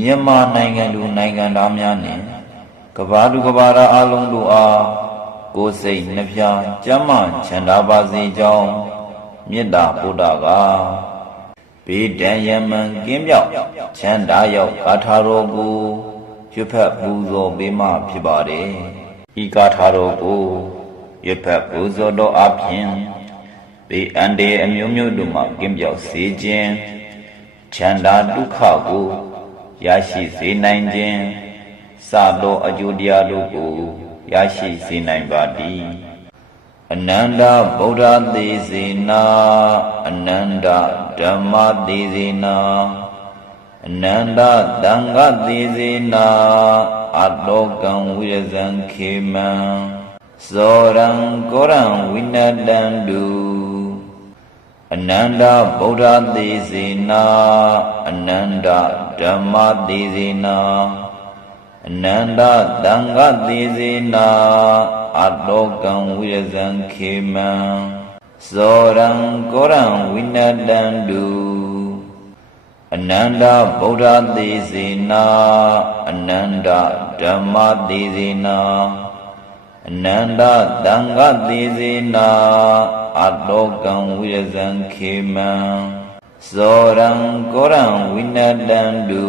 မြန်မာနိုင်ငံလူနိုင်ငံသားများနှင့်ကမ္ဘာသူကမ္ဘာသားအလုံးတို့အားကိုယ်စိတ်နှပြကျမ်းမာချမ်းသာပါစေကြောင်းမေတ္တာပို့တာကဘေးဒဏ်ရမှန်ကင်းပြောက်ချမ်းသာရောက်ဂါထာတော်ကိုရွတ်ဖတ်ပူဇော်ပေးမှဖြစ်ပါတယ်။ဤဂါထာတော်ကိုရွတ်ဖတ်ပူဇော်တော်အပြင်ဘေးအန္တရာယ်အမျိုးမျိုးတို့မှကင်းပြောက်စေခြင်းချမ်းသာဒုက္ခကိုရရှိစေနိုင်ခြင်းစသောအကျိုးတရားတို့ကိုရရှိစေနိုင်ပါသည်အနန္တဗုဒ္ဓသေစေနာအနန္တဓမ္မသေစေနာအနန္တသံဃသေစေနာအတောကံဝိရဇံခေမံဇောရံကောရံဝိနတံတုအနန္တဗုဒ္ဓသေစေနာအနန္တဓမ္မသေစေနာအနန္တသံဃသေစေနာအတောကံဝိရဇံခေမံဇောရံကောရံဝိနတံတုအနန္တဗုဒ္ဓသေစေနာအနန္တဓမ္မသေစေနာအနန္တသံဃသေစေနာအတောကံဝိရဇံခေမံဇောရံကောရံဝိနတံတု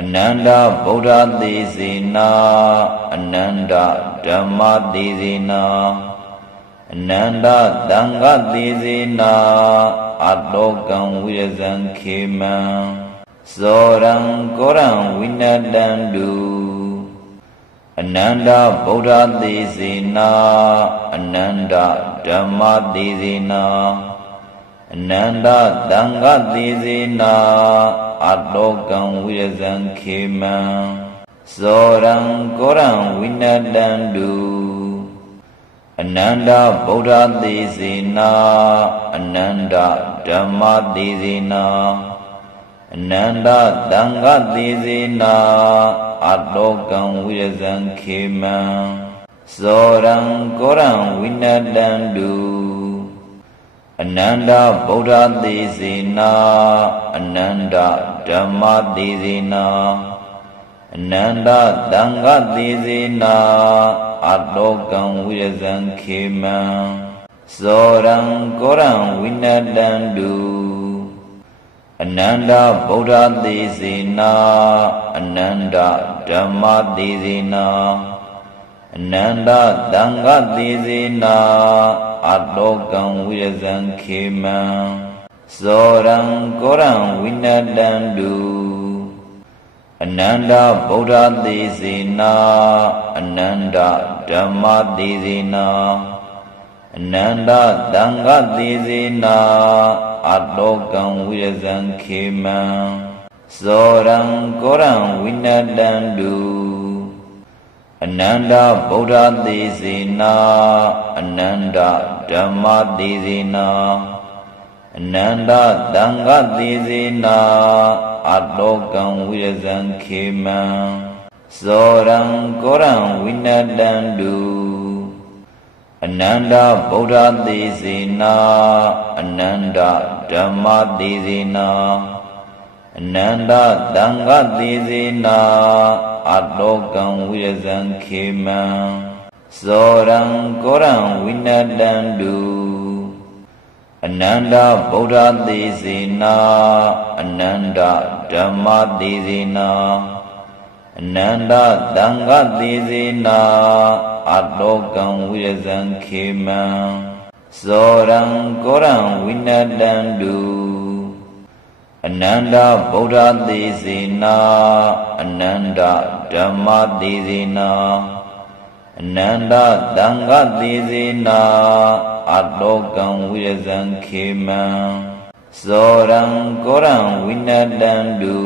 အနန္တဗုဒ္ဓသေစေနာအနန္တဓမ္မသေစေနာအနန္တသံဃသေစေနာအတောကံဝိရဇံခေမံဇောရံကောရံဝိနတံတုအနန္တဗုဒ္ဓသေစေနာအနန္တဓမ္မသေစေနာအနန္တသံဃသေစေနာအတောကံဝိရဇံခေမံဇောရံကောရံဝိနတံတုအနန္တဗုဒ္ဓသေစေနာအနန္တဓမ္မသေစေနာအနန္တသံဃသေစေနာအတောကံဝိရဇံခေမံဇောရံကောရံဝိနတံတုအနန္တဗုဒ္ဓသေစေနာအနန္တဓမ္မသေစေနာအနန္တသံဃသေစေနာအတောကံဝိရဇံခေမံဇောရံကောရံဝိနတံတုအနန္တဗုဒ္ဓသေစေနာအနန္တဓမ္မသေစေနာအနန္တသံဃသေစေနာအတောကံဝိရဇံခေမံဇောရံကောရံဝိနတံတုအနန္တဗုဒ္ဓသေစေနာအနန္တဓမ္မသေစေနာအနန္တသံဃသေစေနာအတောကံဝိရဇံခေမံဇောရံကောရံဝိနတံတုအနန္တဗုဒ္ဓသေစေနာအနန္တဓမ္မသေစေနာအနန္တသံဃသေစေနာအတောကံဝိရဇံခေမံဇောရံကောရံဝိနတံတုအနန္တဗုဒ္ဓသေစေနာအနန္တဓမ္မသေစေနာအနန္တသံဃသေစေနာအတောကံဝိရဇံခေမံဇောရံကောရံဝိနတံတုအနန္တဗုဒ္ဓသေစေနာအနန္တဓမ္မသေစေနာအနန္တသံဃသေစေနာအတောကံဝိရဇံခေမံဇောရံကောရံဝိနတံတုအနန္တဗုဒ္ဓသေစေနာအနန္တဓမ္မသေစေနာအနန္တသံဃသေစေနာအတောကံဝိရဇံခေမံဇောရံကောရံဝိနတံတု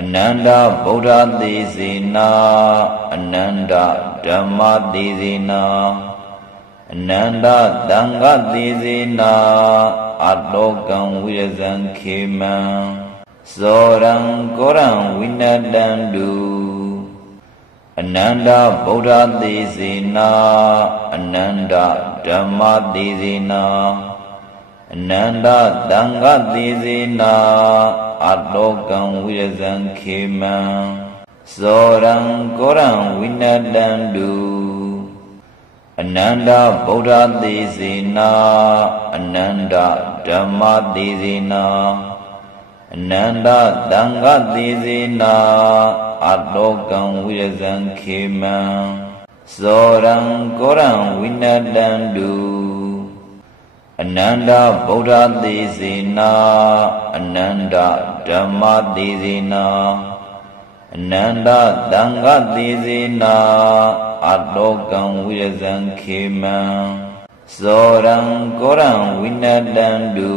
အနန္တဗုဒ္ဓသေစေနာအနန္တဓမ္မသေစေနာအနန္တသံဃသေစေနာအတောကံဝိရဇံခေမံဇောရံကောရံဝိနတံတုအနန္တဗုဒ္ဓသေစေနာအနန္တဓမ္မသေစေနာအ Ananda Danga Dizina Adokam Virazan Khemam Soran Koran Vinadandu Ananda Buddha Dizina Ananda Dhamma Dizina Ananda Danga Dizina Adokam Virazan Khemam Soran Koran Vinadandu Ananda Buddha Dizina Ananda Dhamma Dizina Ananda Danga Dizina Adokam Virazan Khemam Soran Koran Vinadandu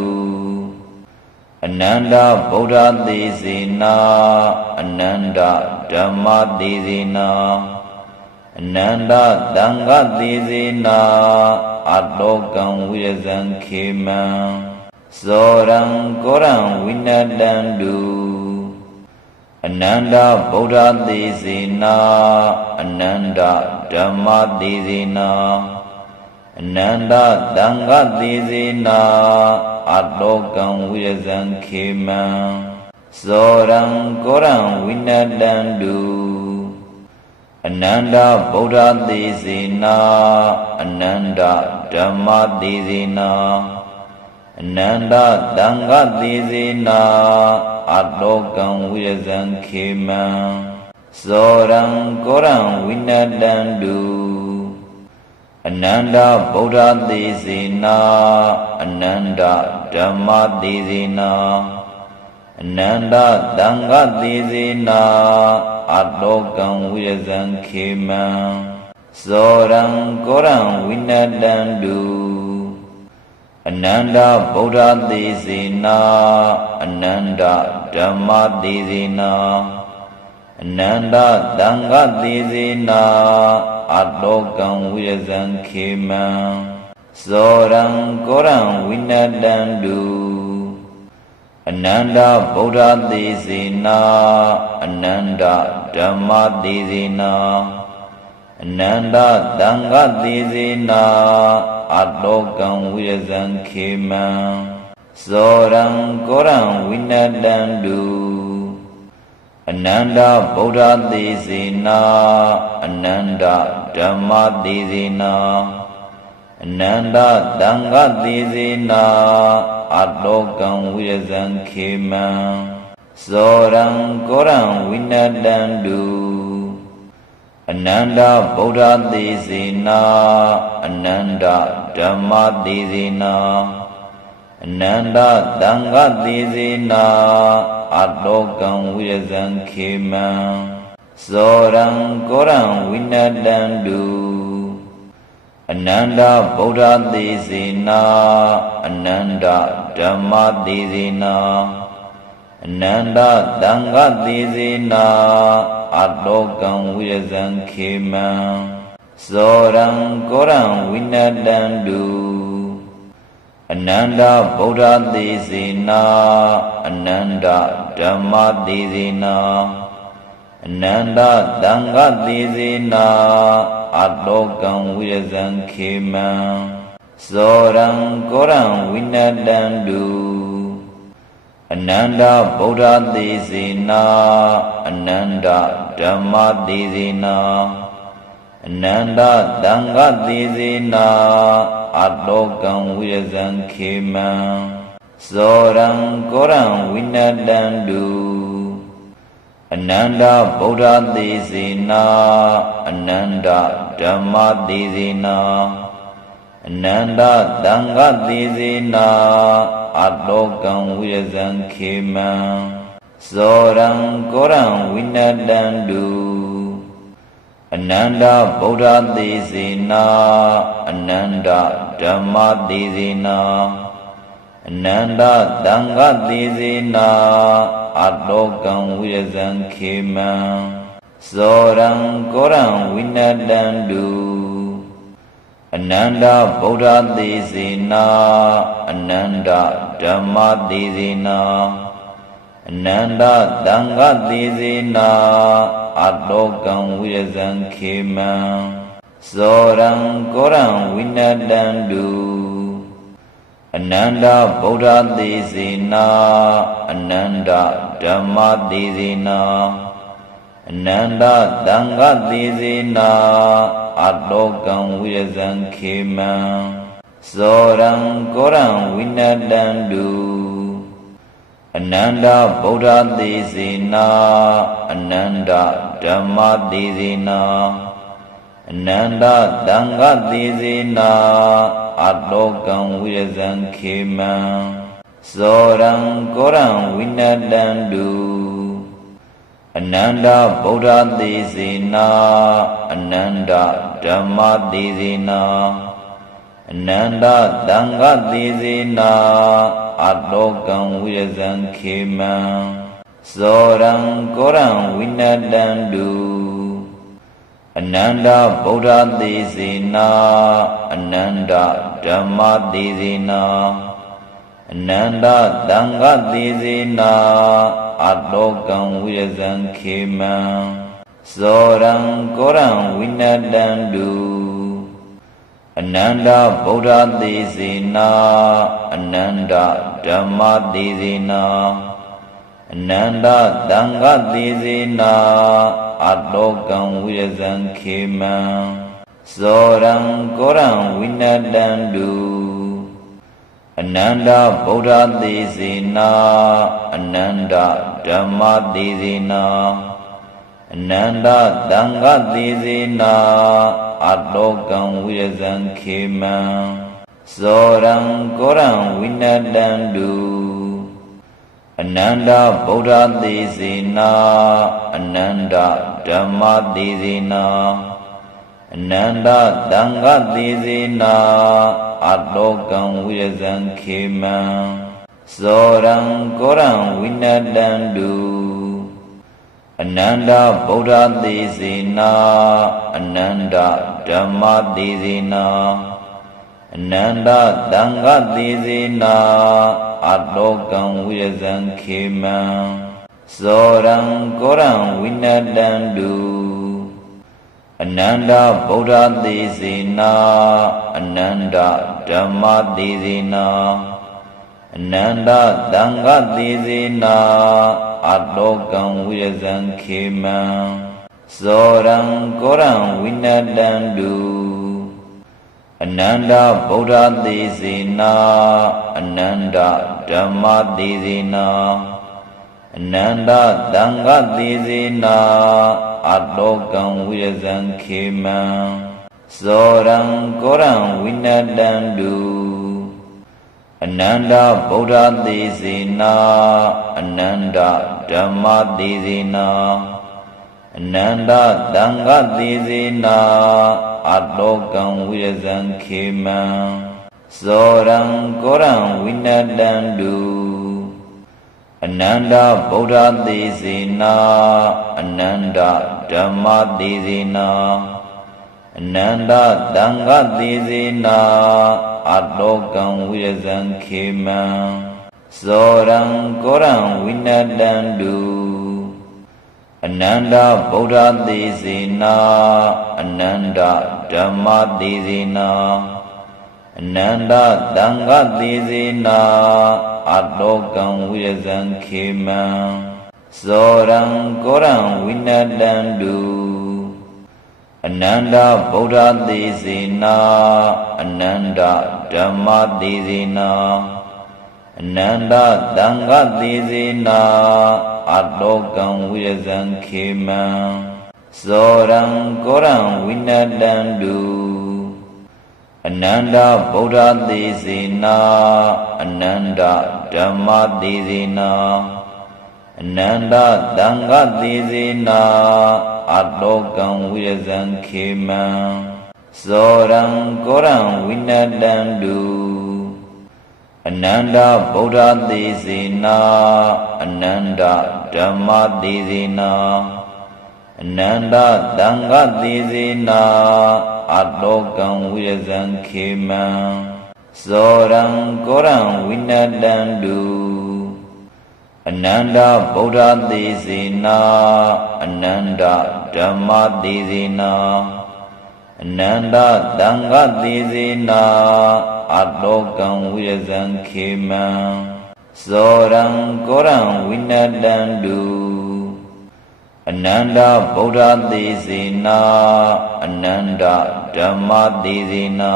Ananda Buddha Dizina Ananda Dhamma Dizina Ananda Danga Dizina Adokam Virazan Khemam Soran Koran Vinadandu Ananda Buddha Dizina Ananda Dhamma Dizina Ananda Danga Dizina Adokam Virazan Khemam Soran Koran Vinadandu Ananda Buddha Dizina Ananda Dhamma Dizina Ananda Danga Dizina Adokam Virazan Khemam Soran Koran Vinadandu Ananda Buddha Dizina Ananda Dhamma Dizina Ananda Danga Dizina Adokam Virazan Khemam Soran Koran Vinadandu Ananda Buddha Dizina Ananda Dhamma Dizina Ananda Danga Dizina Adokam Virazan Khemam Soran Koran Vinadandu Ananda Buddha Dizina Ananda Dhamma Dizina Ananda Danga Dizina Adokam Virazan Khemam Soran Koran Vinadandu Ananda Buddha Dizina Ananda Dhamma Dizina Ananda Danga Dizina Adokam Virazan Khemam Soran Koran Vinadandu Ananda Buddha Dizina Ananda Dhamma Dizina Ananda Danga Dizina Adokam Virazan Khemam Soran Koran Vinadandu Ananda Buddha Dizina Ananda Dhamma Dizina Ananda Danga Dizina Adokam Virazan Khemam Soran Koran Vinadandu Ananda Buddha Dizina Ananda Dhamma Dizina Ananda Danga Dizina Adokam Virazan Khemam Soran Koran Vinadandu Ananda Buddha Dizina Ananda Dhamma Dizina Ananda Danga Dizina Adokam Virazan Khemam Soran Koran Vinadandu Ananda Buddha Dizina Ananda Dhamma Dizina Ananda Danga Dizina Adokam Virazan Khemam Soran Koran Vinadandu Ananda Buddha Dizina Ananda Dhamma Dizina Ananda Danga Dizina Adokam Virazan Khemam Soran Koran Vinadandu Ananda Buddha Dizina Ananda Dhamma Dizina Ananda Danga Dizina Adokam Virazan Khemam Soran Koran Vinadandu နန္ဒဗုဒ္ဓသေစေနာအနန္တဓမ္မသေစေနာအနန္တသံဃသေစေနာအတောကံဝိရဇံခေမံဇောရံကောရံဝိနတံတုအနန္တဗုဒ္ဓသေစေနာအနန္တဓမ္မသေစေနာအနန္တသံဃသေစေနာအတောကံဝိရဇံခေမံဇောရံကောရံဝိနတံတုအနန္တဗုဒ္ဓသေစေနာအနန္တဓမ္မသေစေနာအနန္တသံဃသေစေနာအတောကံဝိရဇံခေမံဇောရံကောရံဝိနတံတုအနန္တဗုဒ္ဓသေစေနာအနန္တဓမ္မသေစေနာအနန္တသံဃသေစေနာအတောကံဝိရဇံခေမံဇောရံကောရံဝိနတံတုအနန္တဗုဒ္ဓသေစေနာအနန္တဓမ္မသေစေနာအနန္တသံဃသေစေနာအတောကံဝိရဇံခေမံဇောရံကောရံဝိနတံတုအနန္တဗုဒ္ဓသေစေနာအနန္တဓမ္မသေစေနာအနန္တသံဃသေစေနာအတောကံဝိရဇံခေမံဇောရံကောရံဝိနတံတုအနန္တဗုဒ္ဓသေစေနာအနန္တဓမ္မသေစေနာအနန္တသံဃသေစေနာအတောကံဝိရဇံခေမံဇောရံကောရံဝိနတံတုအနန္တဗုဒ္ဓသေစေနာအနန္တဓမ္မသေစေနာအနန္တသံဃသေစေနာအတောကံဝိရဇံခေမံဇောရံကောရံဝိနတံတုအနန္တဗုဒ္ဓသေစေနာအနန္တဓမ္မသေစေနာအနန္တသံဃသေစေနာအတောကံဝိရဇံခေမံဇောရံကောရံဝိနတံတုအနန္တဗုဒ္ဓသေစေနာအနန္တဓမ္မသေစေနာအနန္တသံဃသေစေနာအတောကံဝိရဇံခေမံဇောရံကောရံဝိနတံတုအနန္တဗုဒ္ဓသေစေနာအနန္တဓမ္မသေစေနာအနန္တသံဃသေစေနာအတောကံဝိရဇံခေမံဇောရံကောရံဝိနတံတုအနန္တဗုဒ္ဓသေစေနာအနန္တဓမ္မသေစေနာအနန္တသံဃသေစေနာအတောကံဝိရဇံခေမံဇောရံကောရံဝိနတံတုအနန္တဗုဒ္ဓသေစေနာအနန္တဓမ္မသေစေနာအနန္တသံဃသေစေနာအတောကံဝိရဇံခေမံဇောရံကောရံဝိနတံတုအနန္တဗုဒ္ဓသေစေနာအနန္တဓမ္မသေစေနာအနန္တသံဃသေစေနာအတောကံဝိရဇံခေမံဇောရံကောရံဝိနတံတုအနန္တဗုဒ္ဓသေစေနာအနန္တဓမ္မသေစေနာအနန္တသံဃသေစေနာအတောကံဝိရဇံခေမံဇောရံကောရံဝိနတံတုအနန္တဗုဒ္ဓသေစေနာအနန္တဓမ္မသေစေနာအနန္တသံဃသေစေနာအတောကံဝိရဇံခေမံဇောရံကောရံဝိနတံတုအနန္တဗုဒ္ဓသေစေနာအနန္တဓမ္မသေစေနာအ အနန္တတံဃတိစေနာအတောကံဝိရဇံခေမံဇောရံကောရံဝိနတံတုအနန္တဗုဒ္ဓသေစေနာအနန္တဓမ္မသေစေနာ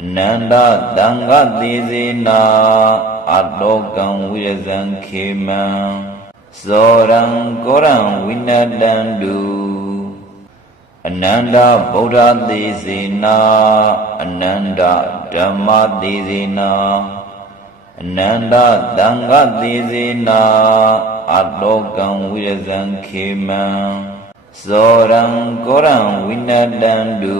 အနန္တတံဃသေစေနာအတောကံဝိရဇံခေမံဇောရံကောရံဝိနတံတုအနန္တဗုဒ္ဓသေစေနာအနန္တဓမ္မသေစေနာအနန္တတံဃသေစေနာအတောကံဝိရဇံခေမံဇောရံကောရံဝိနတံတု